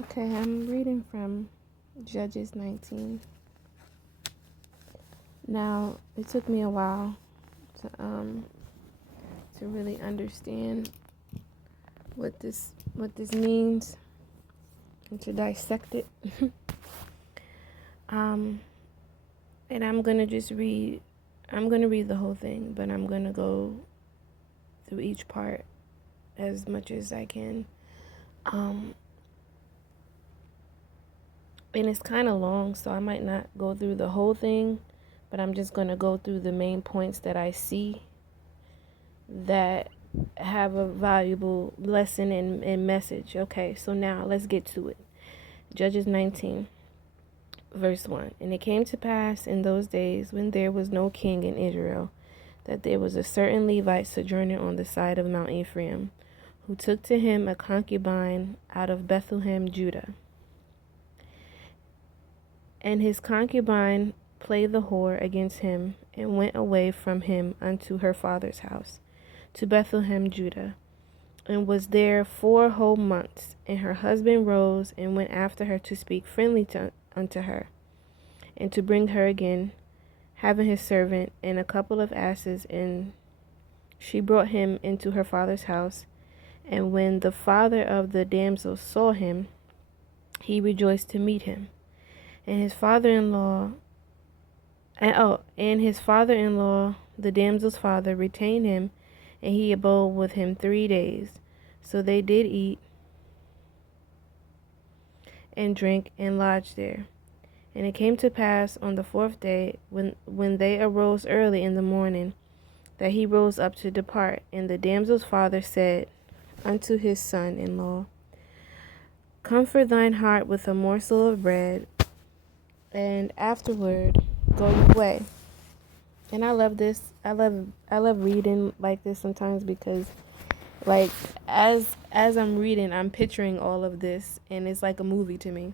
Okay, I'm reading from Judges 19. Now, it took me a while to really understand what this means and to dissect it. um and I'm gonna read the whole thing, but I'm gonna go through each part as much as I can. Um and it's kind of long, so I might not go through the whole thing, but I'm just gonna go through the main points that I see that have a valuable lesson and message. Okay, so now let's get to it. Judges 19, verse 1. And it came to pass in those days when there was no king in Israel, that there was a certain Levite sojourning on the side of Mount Ephraim, who took to him a concubine out of Bethlehem, Judah. And his concubine played the whore against him, and went away from him unto her father's house, to Bethlehem, Judah, and was there 4 whole months. And her husband rose and went after her to speak friendly unto her, and to bring her again, having his servant and a couple of asses. And she brought him into her father's house. And when the father of the damsel saw him, he rejoiced to meet him. And his father-in-law, the damsel's father, retained him, and he abode with him 3 days. So they did eat and drink and lodge there. And it came to pass on the 4th day, when they arose early in the morning, that he rose up to depart. And the damsel's father said unto his son-in-law, Comfort thine heart with a morsel of bread, and afterward go your way. And I love this. I love reading like this sometimes, because like as I'm reading, I'm picturing all of this, and it's like a movie to me.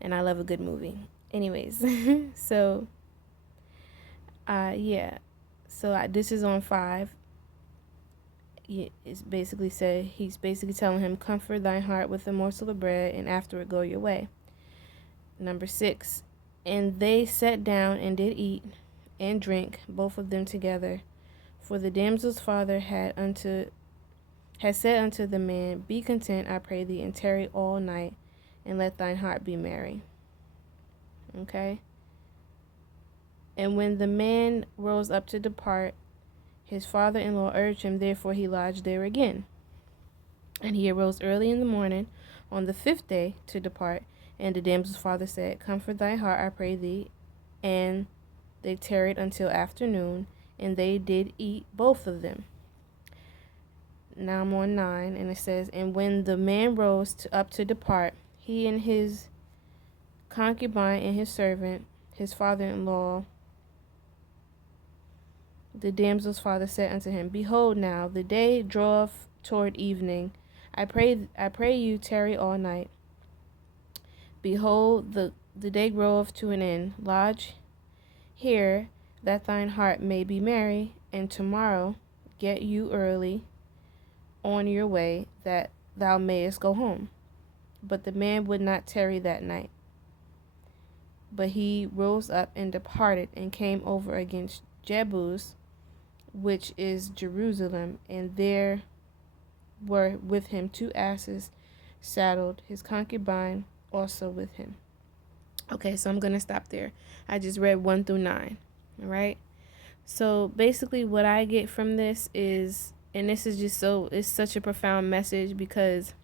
And I love a good movie. Anyways, so yeah. So this is on 5. It's basically he's basically telling him, comfort thine heart with a morsel of bread, and afterward go your way. Number 6. And they sat down and did eat and drink, both of them together. For the damsel's father had said unto the man, Be content, I pray thee, and tarry all night, and let thine heart be merry. Okay? And when the man rose up to depart, his father-in-law urged him, therefore he lodged there again. And he arose early in the morning on the 5th day to depart. And the damsel's father said, Comfort thy heart, I pray thee. And they tarried until afternoon, and they did eat, both of them. Now I'm on 9, and it says, And when the man rose up to depart, he and his concubine and his servant, his father-in-law, the damsel's father, said unto him, Behold, now the day draweth toward evening. I pray you tarry all night. Behold, the day groweth to an end. Lodge here, that thine heart may be merry, and tomorrow get you early on your way, that thou mayest go home. But the man would not tarry that night. But he rose up and departed, and came over against Jebus, which is Jerusalem, and there were with him 2 asses saddled, his concubine also with him. Okay, so I'm going to stop there. I just read 1 through 9. All right. So basically what I get from this is, and this is just it's such a profound message, because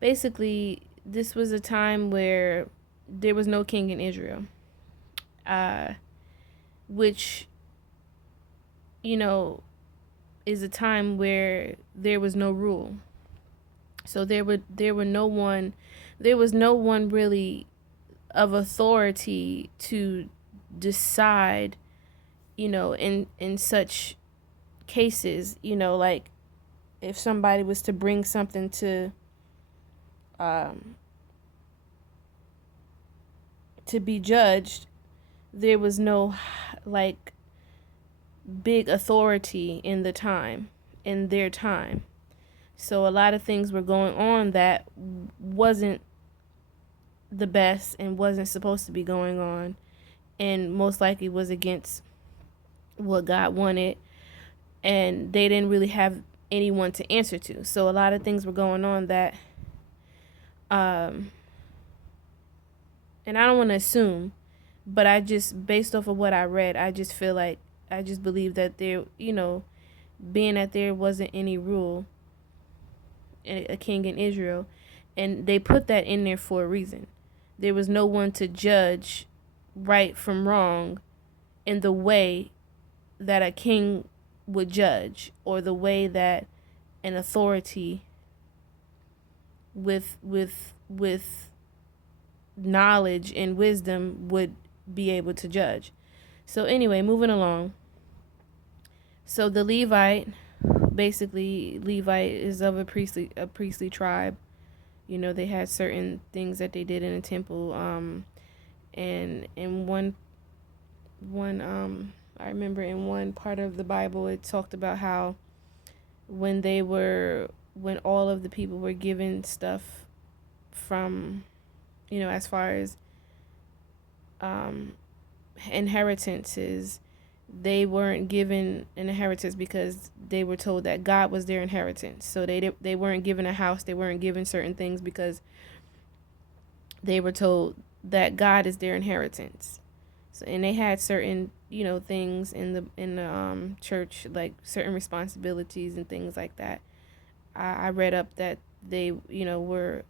basically this was a time where there was no king in Israel, which, is a time where there was no rule. So there was no one really of authority to decide, in such cases, like if somebody was to bring something to be judged, there was no like big authority in their time. So a lot of things were going on that wasn't the best and wasn't supposed to be going on, and most likely was against what God wanted, and they didn't really have anyone to answer to. So a lot of things were going on that and I don't want to assume, but I just, based off of what I read, I just feel like, I just believe that there, being that there wasn't any rule, a king in Israel, and they put that in there for a reason. There was no one to judge right from wrong in the way that a king would judge, or the way that an authority with knowledge and wisdom would be able to judge. So anyway, moving along. So the Levite, basically Levite is of a priestly tribe. They had certain things that they did in the temple. And in one I remember in one part of the Bible it talked about how when all of the people were given stuff from, as far as inheritances, they weren't given an inheritance because they were told that God was their inheritance. So they weren't given a house, they weren't given certain things because they were told that God is their inheritance. So, and they had certain, things in the church, like certain responsibilities and things like that. I read up that they, were,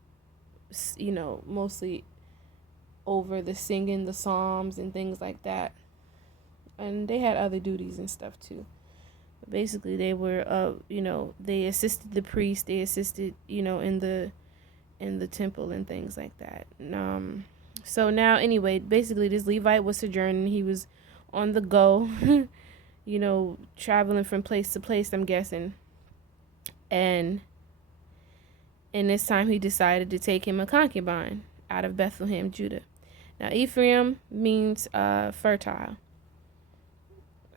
mostly over the singing the psalms and things like that, and they had other duties and stuff too. But basically, they were, they assisted the priest, they assisted, in the temple and things like that. So now, anyway, basically, this Levite was sojourning. He was on the go, traveling from place to place, I'm guessing. And in this time, he decided to take him a concubine out of Bethlehem, Judah. Now, Ephraim means fertile.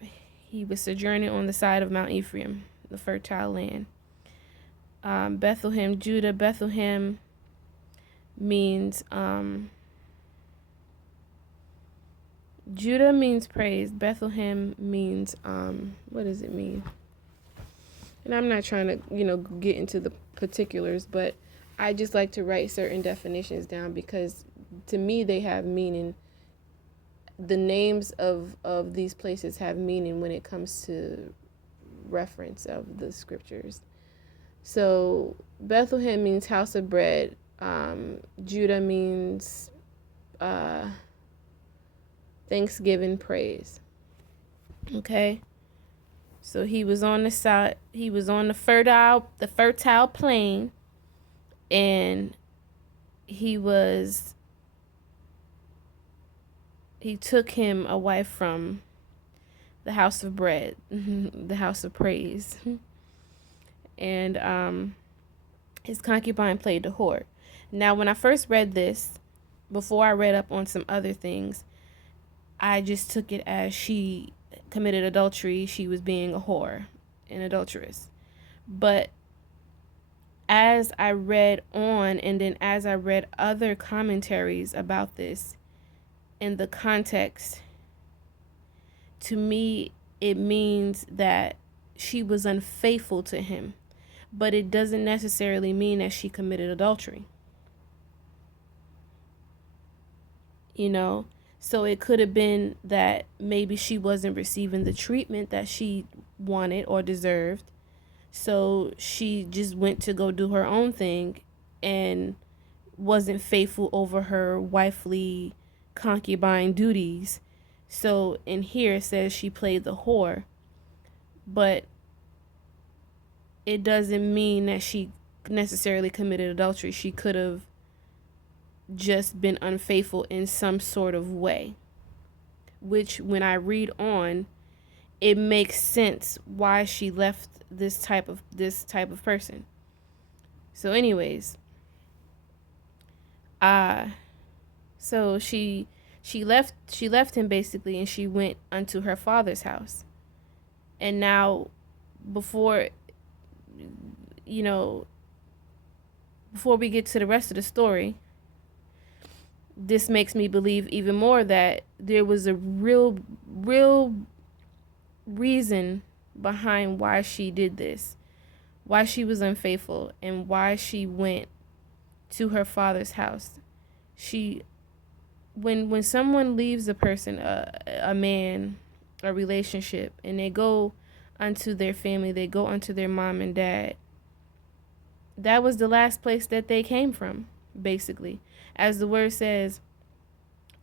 He was sojourning on the side of Mount Ephraim, the fertile land. Bethlehem, Judah. Bethlehem means Judah means praise. Bethlehem means what does it mean? And I'm not trying to get into the particulars, but I just like to write certain definitions down because to me they have meaning. The names of these places have meaning when it comes to reference of the scriptures. So Bethlehem means house of bread. Judah means thanksgiving, praise. Okay. So he was on the side. He was on the fertile plain, and he took him a wife from the house of bread, the house of praise. And his concubine played the whore. Now, when I first read this, before I read up on some other things, I just took it as she committed adultery. She was being a whore, an adulteress. But as I read on, and then as I read other commentaries about this, in the context, to me, it means that she was unfaithful to him, but it doesn't necessarily mean that she committed adultery. So it could have been that maybe she wasn't receiving the treatment that she wanted or deserved. So she just went to go do her own thing and wasn't faithful over her wifely concubine duties. So in here it says she played the whore, but it doesn't mean that she necessarily committed adultery. She could have just been unfaithful in some sort of way, which when I read on, it makes sense why she left this type of person. So anyways, so she left him basically, and she went unto her father's house. And now, before, you know, before we get to the rest of the story, this makes me believe even more that there was a real reason behind why she did this, why she was unfaithful, and why she went to her father's house. She, when someone leaves a person, a man, a relationship, and they go unto their family, they go unto their mom and dad, that was the last place that they came from, basically. As the word says,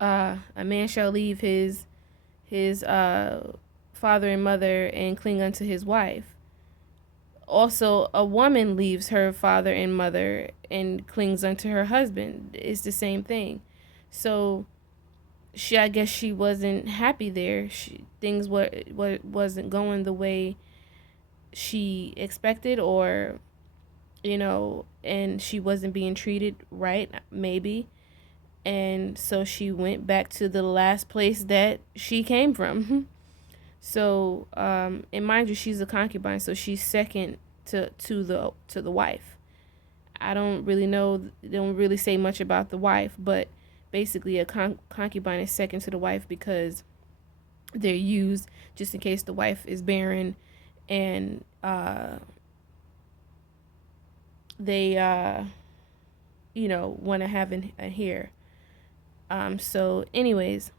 a man shall leave his father and mother and cling unto his wife. Also, a woman leaves her father and mother and clings unto her husband. It's the same thing. So I guess she wasn't happy there. Things wasn't going the way she expected, or and she wasn't being treated right, maybe. And so she went back to the last place that she came from. So, and mind you, she's a concubine, so she's second to the wife. I don't really know, they don't really say much about the wife, but basically a concubine is second to the wife because they're used just in case the wife is barren, and they want to have a heir. So anyways,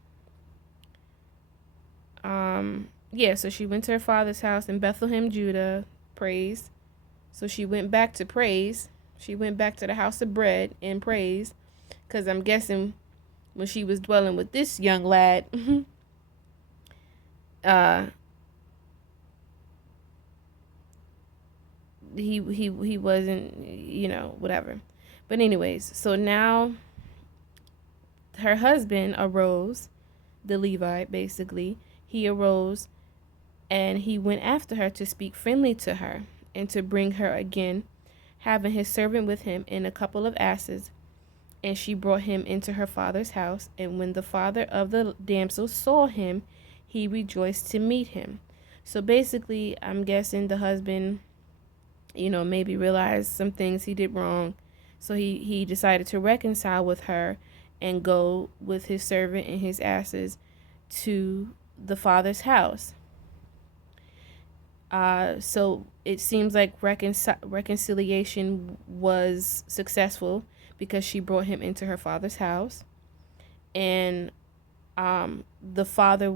yeah, so she went to her father's house in Bethlehem, Judah, praise. So she went back to praise. She went back to the house of bread and praise, because I'm guessing when she was dwelling with this young lad, he wasn't, whatever. But anyways, so now her husband arose, the Levite, basically. He arose and he went after her to speak friendly to her and to bring her again, having his servant with him and a couple of asses. And she brought him into her father's house. And when the father of the damsel saw him, he rejoiced to meet him. So basically, I'm guessing the husband, maybe realized some things he did wrong. So he decided to reconcile with her and go with his servant and his asses to the father's house. So it seems like reconciliation was successful because she brought him into her father's house, and the father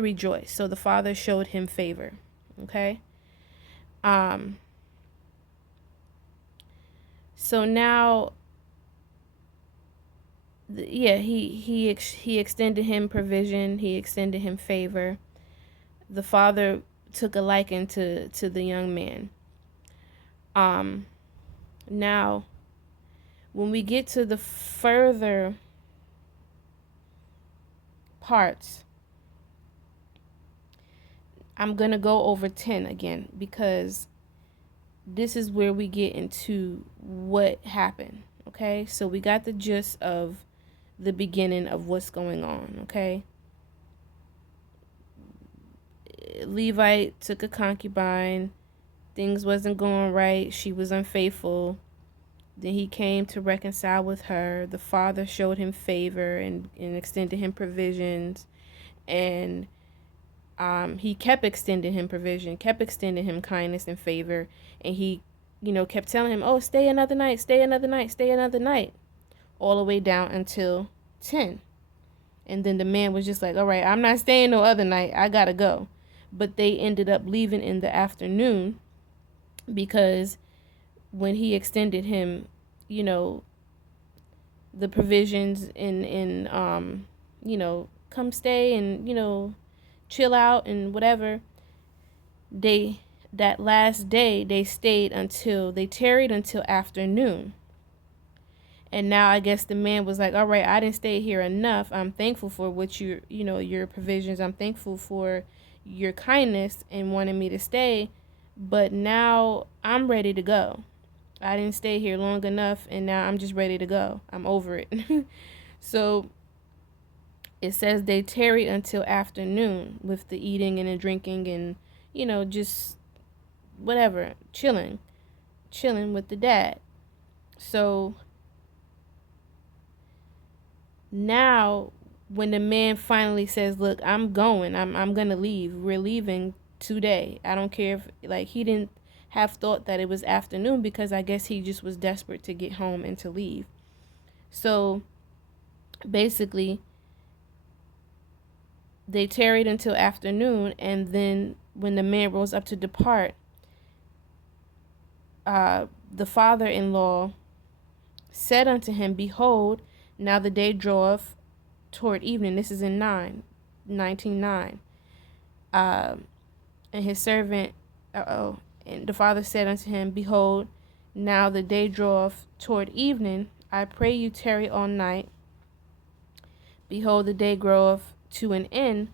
rejoiced. So the father showed him favor. Okay. So now, he extended him provision. He extended him favor. The father took a liking to the young man. Now, when we get to the further parts, I'm going to go over 10 again, because this is where we get into what happened. Okay, so we got the gist of the beginning of what's going on. Okay, Levite took a concubine. Things wasn't going right. She was unfaithful. Then he came to reconcile with her. The father showed him favor and extended him provisions. And he kept extending him provision, kept extending him kindness and favor. And he, kept telling him, oh, stay another night, stay another night, stay another night. All the way down until 10. And then the man was just like, all right, I'm not staying no other night. I got to go. But they ended up leaving in the afternoon, because when he extended him, the provisions in come stay and, chill out and whatever, that last day they tarried until afternoon. And now I guess the man was like, all right, I didn't stay here enough. I'm thankful for what your provisions. I'm thankful for your kindness and wanting me to stay. But now I'm ready to go. I didn't stay here long enough, and now I'm just ready to go. I'm over it. So it says they tarried until afternoon with the eating and the drinking and, just whatever, chilling with the dad. So now when the man finally says, look, I'm going, I'm gonna leave, we're leaving today, I don't care if, like, he didn't have thought that it was afternoon, because I guess he just was desperate to get home and to leave. So basically they tarried until afternoon, and then when the man rose up to depart, the father-in-law said unto him, behold, now the day draweth toward evening. This is in 19:9. And his servant, and the father said unto him, behold, now the day draweth toward evening. I pray you tarry all night. Behold, the day groweth to an end.